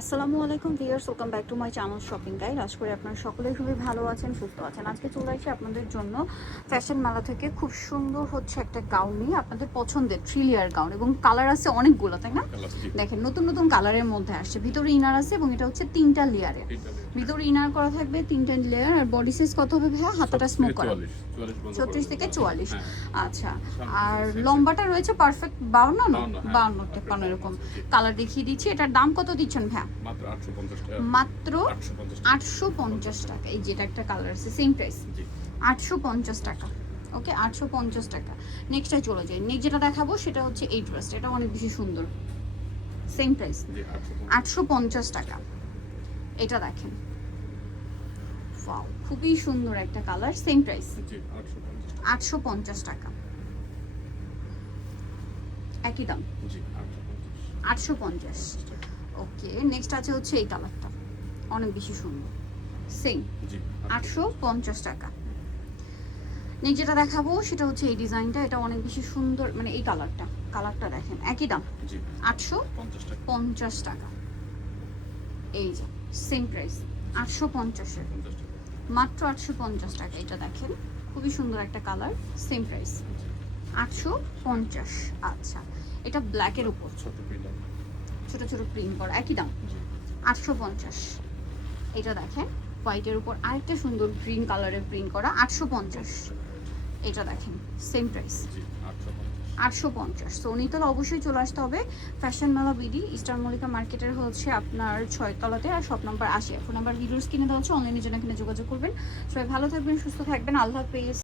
আসসালামু আলাইকুম viewers, welcome back to my channel shopping guide. আশা করি আপনারা সকলেই খুবই ভালো আছেন, সুস্থ আছেন। আজকে চলে আসছি আপনাদের জন্য ফ্যাশন মেলা থেকে খুব সুন্দর হচ্ছে একটা গাউন নিয়ে, আপনাদের পছন্দের 3 লেয়ার গাউন, এবং কালার আছে অনেকগুলো, তাই না? দেখেন নতুন নতুন কালারের মধ্যে আসছে, ভিতরে ইনার আছে এবং এটা হচ্ছে 3টা লেয়ারে। ভিতরে ইনার করা থাকবে 3টা লেয়ার। আর বডি সাইজ কত হবে ভাইয়া? হাতাটা স্মোক করা 36 থেকে 44। আচ্ছা, আর লম্বাটা রয়েছে পারফেক্ট 52 53 এরকম। কালার দেখিয়ে দিচ্ছি। এটার দাম কত দিচ্ছেন ভাইয়া? মাত্র 850 টাকা। এই যেটা একটা কালার আছে সেম প্রাইস, 850 টাকা। ওকে, 850 টাকা। নেক্সটে চলে যাই। নেক্সট যেটা দেখাবো সেটা হচ্ছে এই ড্রেসটা। এটা অনেক বেশি সুন্দর, সেম প্রাইস 850 টাকা। এটা দেখেন, ওয়াও, খুবই সুন্দর একটা কালার, সেম প্রাইস 850 টাকা, একই দাম 850। ওকে, নেক্সট আছে হচ্ছে এই কালারটা, অনেক বেশি সুন্দর, সেম 850 টাকা। নেক্সট যেটা দেখাবো সেটা হচ্ছে এই ডিজাইনটা। এটা অনেক বেশি সুন্দর, মানে এই কালারটা দেখেন, একই দাম 850 টাকা। এই যে সেম প্রাইস 850 এর, মাত্র 850 টাকা। এটা দেখেন, খুবই সুন্দর একটা কালার, সেম প্রাইস 850। আচ্ছা, এটা ব্ল্যাকের উপর ছোট ছোট প্রিন্ট করা, একই দাম 850। এটা দেখেন, হোয়াইটের উপর আরেকটা সুন্দর গ্রিন কালারের প্রিন্ট করা, 850। এটা দেখেন, সেম প্রাইস 850। সো নিতলা অবশ্যই চলে আসতে হবে ফ্যাশন মেলা বিডি, ইস্টার মল্লিকা মার্কেটের হচ্ছে আপনার 6 তলাতে, আর shop number 80। Phone number videos কিনে দেওয়া হচ্ছে, অনলাইনে জন্য কিনে যোগাযোগ করবেন। সবাই ভালো থাকবেন, সুস্থ থাকবেন, আল্লাহ হাফেজ।